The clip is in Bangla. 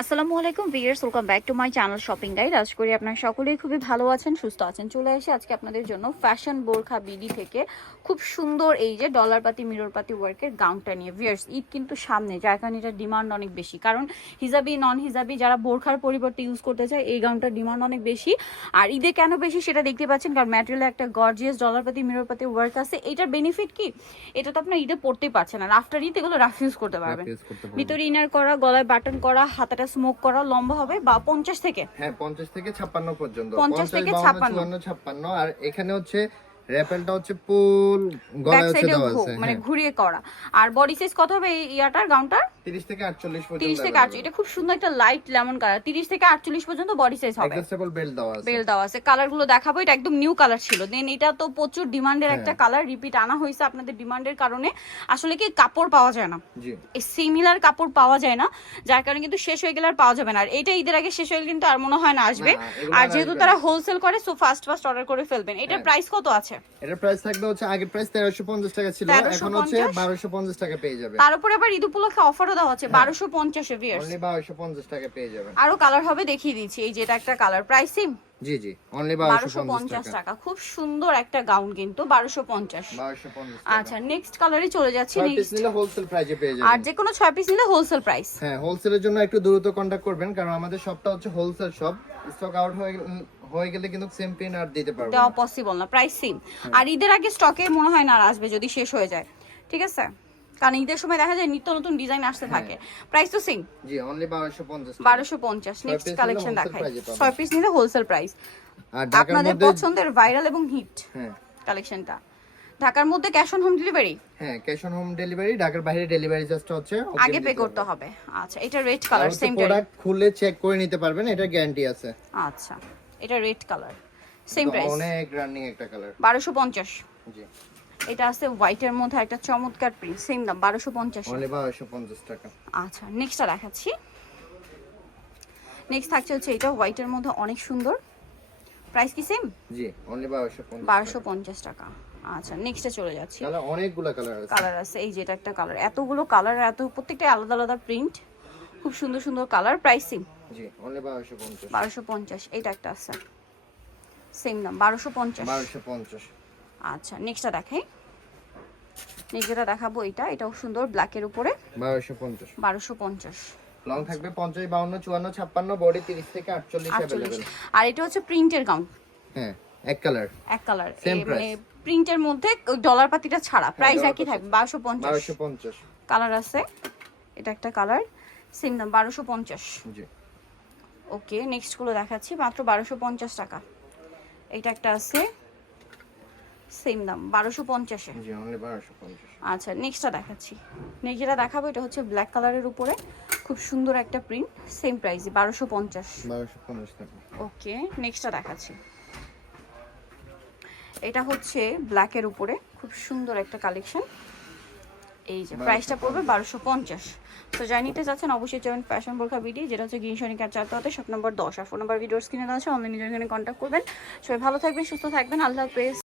আসসালামু আলাইকুম viewers welcome back to my channel shopping guide আজ করি আপনারা সকলেই খুবই ভালো আছেন সুস্থ আছেন। চলে এসে আজকে আপনাদের জন্য ফ্যাশন বোরখা বিডি থেকে খুব সুন্দর এই যে ডলার পাতি মিরর পাতি ওয়ার্কের গাউনটা নিয়ে। ভিয়ার্স ঈদ কিন্তু সামনে যার কারণে এটার ডিমান্ড অনেক বেশি। কারণ হিজাবি নন হিজাবি যারা বোরখার পরিবর্তে ইউজ করতে চায় এই গাউনটার ডিমান্ড অনেক বেশি। আর ঈদে কেন বেশি সেটা দেখতে পাচ্ছেন কারণ ম্যাটেরিয়ালে একটা গর্জিয়াস ডলার পাতি মিরর পাতি ওয়ার্ক আছে। এটার বেনিফিট কি? এটা তো আপনার ঈদে পড়তেই পারছেন আর আফটার ঈদ এগুলো রাফ ইউজ করতে পারবেন। করতে পারবেন। ভিতরে ইনার করা গলায় বাটন করা হাতাটা স্মোক করা লম্বা হবে বা পঞ্চাশ থেকে। হ্যাঁ পঞ্চাশ থেকে ছাপ্পান্ন পর্যন্ত। 50 থেকে 52, 56 ছাপ্পান্ন। আর এখানে হচ্ছে র্যাপেলটা হচ্ছে ফুল গলায় হচ্ছে দেওয়া আছে মানে হ্যাঁ। ঘুরিয়ে করা। আর বডি সাইজ কত হবে ইয়াটার গাউনটার তিরিশ থেকে আটচল্লিশ পর্যন্ত তিরিশ থেকে আটচল্লিশ এটা খুব সুন্দর একটা লাইট লেমন কালার তিরিশ থেকে আটচল্লিশ পর্যন্ত বডি সাইজ হবে। অ্যাডজাস্টেবল বেল্ট দেওয়া আছে। বেল দেওয়া আছে। কালার দেখাবো এটা একদম নিউ কালার ছিল। দেন এটা তো প্রচুর ডিমান্ডের একটা হ্যাঁ। কালার রিপিট আনা হয়েছে আপনাদের ডিমান্ডের কারণে। আসলে কি কাপড় পাওয়া যায় না। এই সিমিলার কাপড় পাওয়া যায় না যার কারণে কিন্তু শেষ হয়ে গেলে আর পাওয়া যাবে না। আর এটা ঈদের আগে শেষ হয়ে গেলে কিন্তু আর মনে হয় না আসবে। আর যেহেতু তারা হোলসেল করে সো ফাস্ট ফাস্ট অর্ডার করে ফেলবেন। এটার হ্যাঁ। প্রাইস কত আছে? এটার প্রাইস থাকবে হচ্ছে আগের প্রাইস তেরোশো পঞ্চাশ টাকা ছিল এখন হচ্ছে বারোশো পঞ্চাশ টাকা পেয়ে যাবে। তার উপরে আবার ঈদ উপলক্ষে অফারও দেওয়া হচ্ছে অনলি পঞ্চাশ টাকা পেয়ে যাবেন। আরও কালার হবে দেখিয়ে দিচ্ছি। এই একটা কালার প্রাইস সেম জি জি। অনলি বারোশো বারোশো পঞ্চাশ পঞ্চাশ টাকা। টাকা খুব সুন্দর একটা গাউন কিন্তু আচ্ছা নেক্সট কালারে চলে যাচ্ছি নেক্সট নিলে হোলসেল প্রাইজে পেয়ে আর যে কোনো পিস নিলে হোলসেল প্রাইস হ্যাঁ হোলসেলের জন্য একটু দ্রুত কন্ট্যাক্ট করবেন কারণ আমাদের শপটা হচ্ছে হোলসেল শপ স্টক আউট হয়ে হয়ে গেলে কিন্তু সেম পিন আর দিতে পারব দেওয়া পসিবল না প্রাইস সেম আর ঈদের আগে স্টকে মনে হয় না আর আসবে যদি শেষ হয়ে যায়। ঠিক আছে? কারণ ঈদের সময় দেখা যায় নিত্য নতুন ডিজাইন আসতে হ্যাঁ। থাকে। প্রাইস তো সেম জি অনলি বারোশো পঞ্চাশ বারোশো পঞ্চাশ। নেক্সট কালেকশন দেখাই। ছয় পিস নিলে হোলসেল প্রাইস আপনাদের পছন্দের ভাইরাল এবং হিট হ্যাঁ। কালেকশনটা ঢাকার মধ্যে ক্যাশ অন হোম ডেলিভারি হ্যাঁ ক্যাশ অন হোম ডেলিভারি ঢাকার বাইরে ডেলিভারি জাস্ট হচ্ছে আগে পে করতে হবে। আচ্ছা এটা রেড কালার সেম প্রোডাক্ট খুলে চেক করে নিতে পারবেন এটা গ্যারান্টি আছে। আচ্ছা এটা রেড কালার সেম প্রাইস অনেক রানিং একটা কালার বারোশো পঞ্চাশ। জি। এটা আছে হোয়াইটের মধ্যে একটা চমৎকার প্রিন্ট সেম দাম বারোশো পঞ্চাশ টাকা। আচ্ছা নেক্সটটা দেখাচ্ছি। নেক্সট থাকছে হচ্ছে এটা হোয়াইটের মধ্যে অনেক সুন্দর। প্রাইস কি সেম জি অনলি বারোশো পঞ্চাশ বারোশো পঞ্চাশ টাকা। আচ্ছা নেক্সটে চলে যাচ্ছি। কালার অনেকগুলো কালার আছে। কালার আছে এই যেটা একটা কালার এতগুলো কালার এত প্রত্যেকটা আলাদা আলাদা প্রিন্ট খুব সুন্দর সুন্দর কালার প্রাইসিং জি অনলি বারোশো পঞ্চাশ। বারোশো পঞ্চাশ এইটা একটা আছে। সেম দাম বারোশো পঞ্চাশ। বারোশো পঞ্চাশ। আচ্ছা নেক্সটটা দেখাই। নেক্সট যেটা দেখাবো এটা। এটাও সুন্দর ব্ল্যাকের উপরে। বারোশো পঞ্চাশ। বারোশো পঞ্চাশ। লং থাকবে পঞ্চাশ বাউন্ন চুয়ান্ন ছাপ্পান্ন বডি তিরিশ থেকে আটচল্লিশ আটচল্লিশ। অ্যাভেলেবেল আর এটা হচ্ছে প্রিন্টের গাউন হ্যাঁ এক কালার এক কালার মানে প্রিন্টের মধ্যে ডলার পাতিটা ছাড়া। প্রাইস একই থাকবে। বারোশো পঞ্চাশ। বারোশো পঞ্চাশ। কালার আছে। এটা একটা কালার সেম দাম বারোশো পঞ্চাশ। জি। ওকে নেক্সটগুলো দেখাচ্ছি। মাত্র বারোশো পঞ্চাশ টাকা। এটা একটা আছে। সেম দাম বারোশো পঞ্চাশে। আচ্ছা নেক্সটটা দেখাচ্ছি। নেক্সট যেটা দেখাবো এটা হচ্ছে ব্ল্যাক কালারের উপরে। খুব সুন্দর একটা প্রিন্ট সেম প্রাইস বারোশো পঞ্চাশ। ওকে নেক্সটটা দেখাচ্ছি। এটা হচ্ছে ব্ল্যাকের উপরে খুব সুন্দর একটা কালেকশন এই যে প্রাইসটা পড়বে বারোশো পঞ্চাশ। তো যাই নিতে চাচ্ছেন অবশ্যই যাবেন ফ্যাশন বোরখা বিডি যেটা হচ্ছে গিনসনিকার চারটাতে শপ নম্বর দশ। আর ফোন নাম্বার ভিডিওস কিনে দেওয়া আছে অনলাইনে জন্য কন্ট্যাক্ট করবেন। সবাই ভালো থাকবেন সুস্থ থাকবেন আল্লাহ হাফেজ।